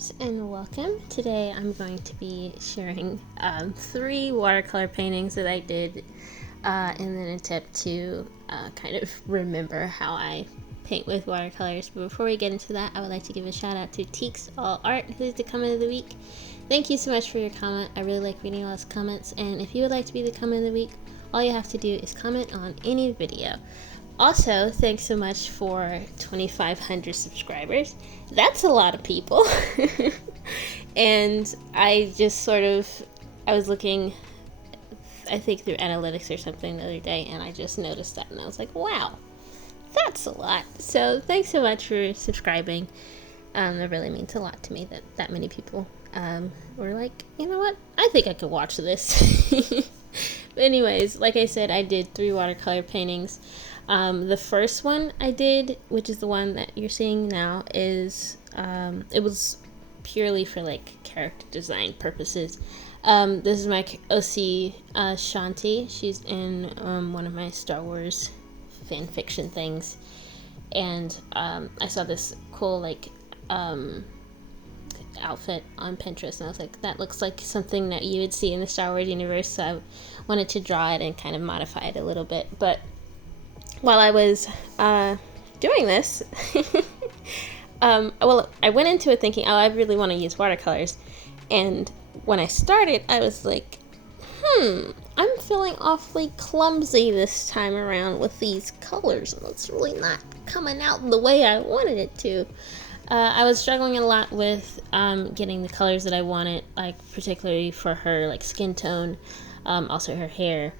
subscribers and welcome. Today I'm going to be sharing 3 watercolor paintings that I did in an attempt to kind of remember how I paint with watercolors. But before we get into that, I would like to give a shout out to Teeks All Art, who's the comment of the week. Thank you so much for your comment. I really like reading all those comments, and if you would like to be the comment of the week, all you have to do is comment on any video. Also, thanks so much for 2,500 subscribers. That's a lot of people. And I just I was looking, I think through analytics or something the other day, and I just noticed that, and I was like, wow, that's a lot. So thanks so much for subscribing. It really means a lot to me that many people were like, you know what, I think I could watch this. But anyways, like I said, I did 3 watercolor paintings. The first one I did, which is the one that you're seeing now, is it was purely for like character design purposes. This is my OC Shanti. She's in one of my Star Wars fan fiction things, and I saw this cool outfit on Pinterest, and I was like, that looks like something that you would see in the Star Wars universe, so I wanted to draw it and kind of modify it a little bit. But while I was doing this, I went into it thinking, oh, I really want to use watercolors, and when I started, I was like, I'm feeling awfully clumsy this time around with these colors, and it's really not coming out the way I wanted it to. I was struggling a lot with getting the colors that I wanted, like particularly for her like skin tone, also her hair.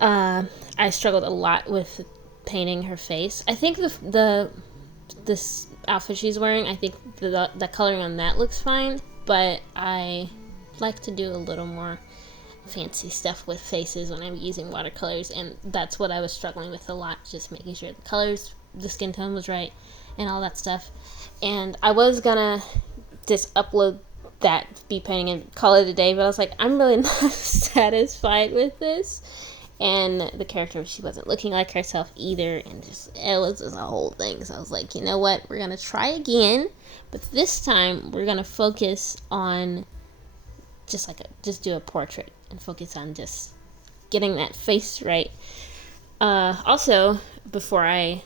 I struggled a lot with painting her face. I think this outfit she's wearing, I think the coloring on that looks fine, but I like to do a little more fancy stuff with faces when I'm using watercolors, and that's what I was struggling with a lot, just making sure the colors, the skin tone was right, and all that stuff. And I was gonna just upload that speed painting and call it a day, but I was like, I'm really not satisfied with this. And the character, she wasn't looking like herself either, and it was just a whole thing. So I was like, you know what, we're gonna try again, but this time we're gonna focus on just do a portrait and focus on just getting that face right. Also, before I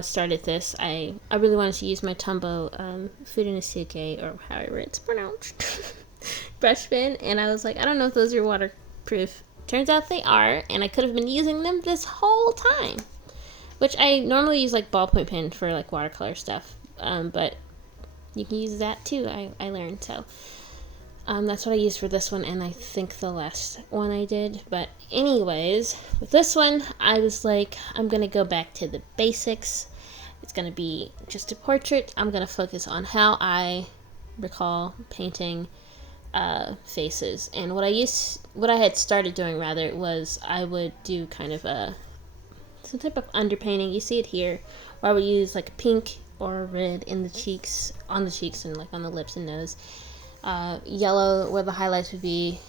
started this, I really wanted to use my Tombow Fudenosuke, or however it's pronounced, brush pen, and I was like, I don't know if those are waterproof. Turns out they are, and I could have been using them this whole time, which I normally use like ballpoint pen for like watercolor stuff, but you can use that too, I learned. So that's what I used for this one, and I think the last one I did. But anyways, with this one, I was like, I'm gonna go back to the basics. It's gonna be just a portrait. I'm gonna focus on how I recall painting faces. And what I had started doing rather was I would do kind of some type of underpainting. You see it here, where I would use like pink or red in the cheeks, on the cheeks, and like on the lips and nose. Yellow where the highlights would be,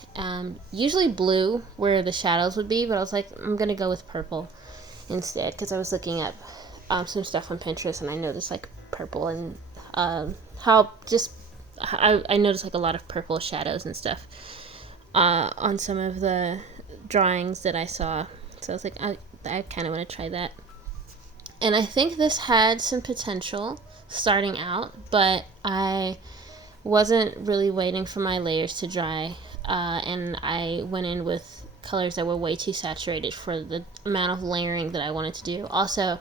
usually blue where the shadows would be, but I was like, I'm gonna go with purple instead, because I was looking at some stuff on Pinterest, and I noticed like purple, and I noticed like a lot of purple shadows and stuff on some of the drawings that I saw. So I was like, I kind of want to try that. And I think this had some potential starting out, but I wasn't really waiting for my layers to dry, and I went in with colors that were way too saturated for the amount of layering that I wanted to do. Also,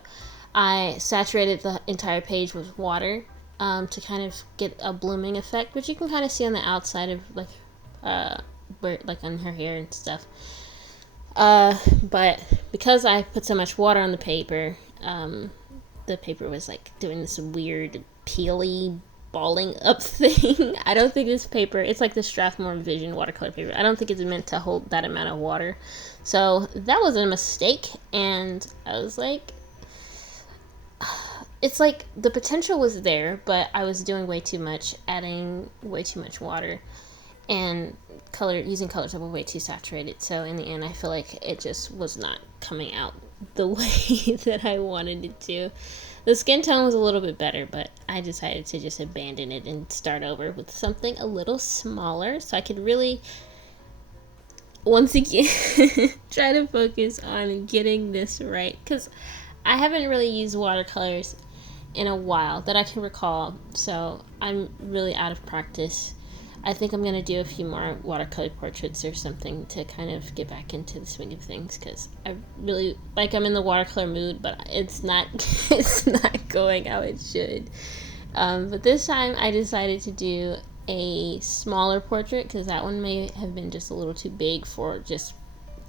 I saturated the entire page with water to kind of get a blooming effect, which you can kind of see on the outside of where, like on her hair and stuff. But because I put so much water on the paper was like doing this weird peely balling up thing. I don't think this paper, it's like the Strathmore Vision watercolor paper, I don't think it's meant to hold that amount of water. So that was a mistake, and I was like, it's like the potential was there, but I was doing way too much, adding way too much water, and using colors that were way too saturated. So in the end, I feel like it just was not coming out the way that I wanted it to. The skin tone was a little bit better, but I decided to just abandon it and start over with something a little smaller so I could really, once again, try to focus on getting this right. Because I haven't really used watercolors in a while that I can recall, so I'm really out of practice. I think I'm going to do a few more watercolor portraits or something to kind of get back into the swing of things, because I really, like, I'm in the watercolor mood, but it's not it's not going how it should. But this time I decided to do a smaller portrait, because that one may have been just a little too big for just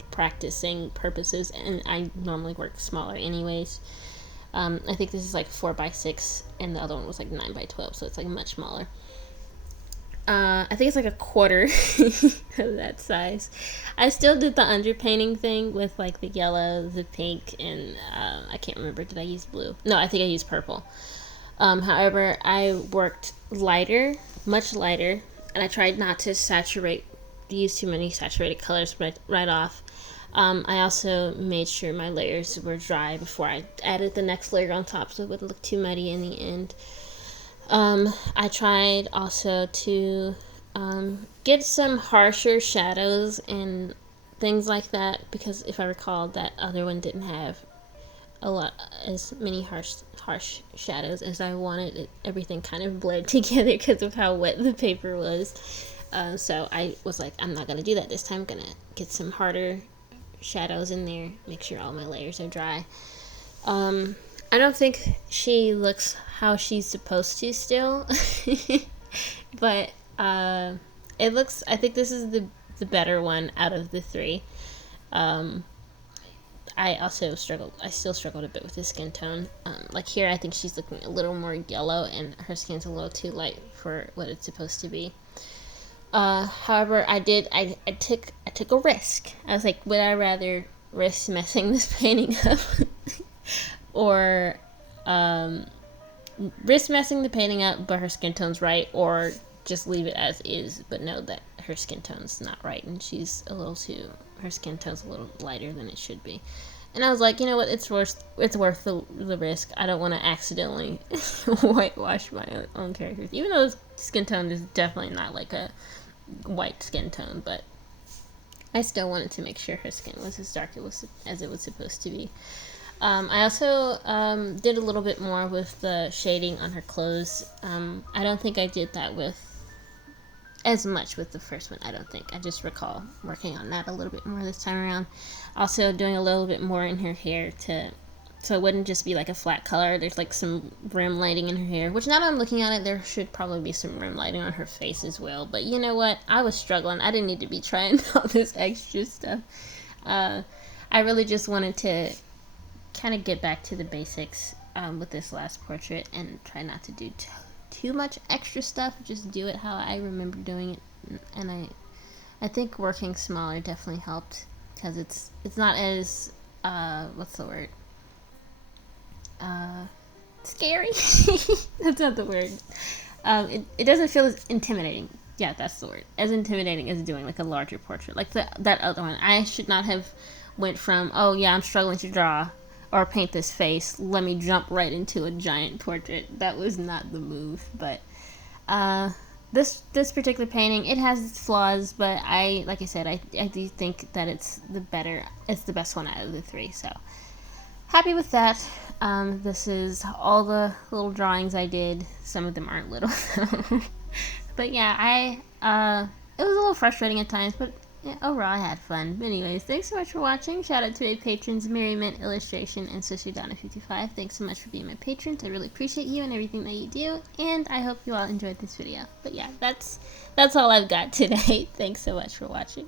practicing purposes, and I normally work smaller anyways. I think this is like 4x6, and the other one was like 9x12, so it's like much smaller. I think it's like a quarter of that size. I still did the underpainting thing with like the yellow, the pink, and I can't remember, did I use blue? No, I think I used purple. However, I worked lighter, much lighter, and I tried not to use too many saturated colors right off. I also made sure my layers were dry before I added the next layer on top, so it wouldn't look too muddy in the end. I tried also to get some harsher shadows and things like that, because if I recall, that other one didn't have as many harsh shadows as I wanted. Everything kind of bled together because of how wet the paper was. So I was like, I'm not gonna do that this time. I'm gonna get some harder shadows in there, make sure all my layers are dry. I don't think she looks how she's supposed to still, but it looks, I think this is the better one out of the three. I still struggled a bit with the skin tone. Like here, I think she's looking a little more yellow, and her skin's a little too light for what it's supposed to be. However, I took a risk. I was like, would I rather risk messing this painting up or risk messing the painting up but her skin tone's right, or just leave it as is but know that her skin tone's not right and her skin tone's a little lighter than it should be. And I was like, you know what, it's worth the risk. I don't want to accidentally whitewash my own characters, even though the skin tone is definitely not like a white skin tone, but I still wanted to make sure her skin was as dark as it was supposed to be. I also did a little bit more with the shading on her clothes. I don't think I did that as much with the first one, I don't think. I just recall working on that a little bit more this time around. Also doing a little bit more in her hair so it wouldn't just be like a flat color. There's like some rim lighting in her hair, which now that I'm looking at it, there should probably be some rim lighting on her face as well. But you know what? I was struggling. I didn't need to be trying all this extra stuff. I really just wanted to kind of get back to the basics with this last portrait and try not to do too much extra stuff. Just do it how I remember doing it. And I think working smaller definitely helped, because it's not as what's the word? Scary? That's not the word. It doesn't feel as intimidating. Yeah, that's the word. As intimidating as doing like a larger portrait. Like that other one. I should not have went from, oh yeah, I'm struggling to draw or paint this face, let me jump right into a giant portrait. That was not the move. But this particular painting, it has its flaws, but like I said, I do think that it's the best one out of the three. So happy with that. This is all the little drawings I did. Some of them aren't little. But yeah, it was a little frustrating at times, but yeah, overall I had fun. But anyways, thanks so much for watching. Shout out to my patrons, Merriment, Illustration, and SushiDonna55. Thanks so much for being my patrons. I really appreciate you and everything that you do, and I hope you all enjoyed this video. But yeah, that's all I've got today. Thanks so much for watching.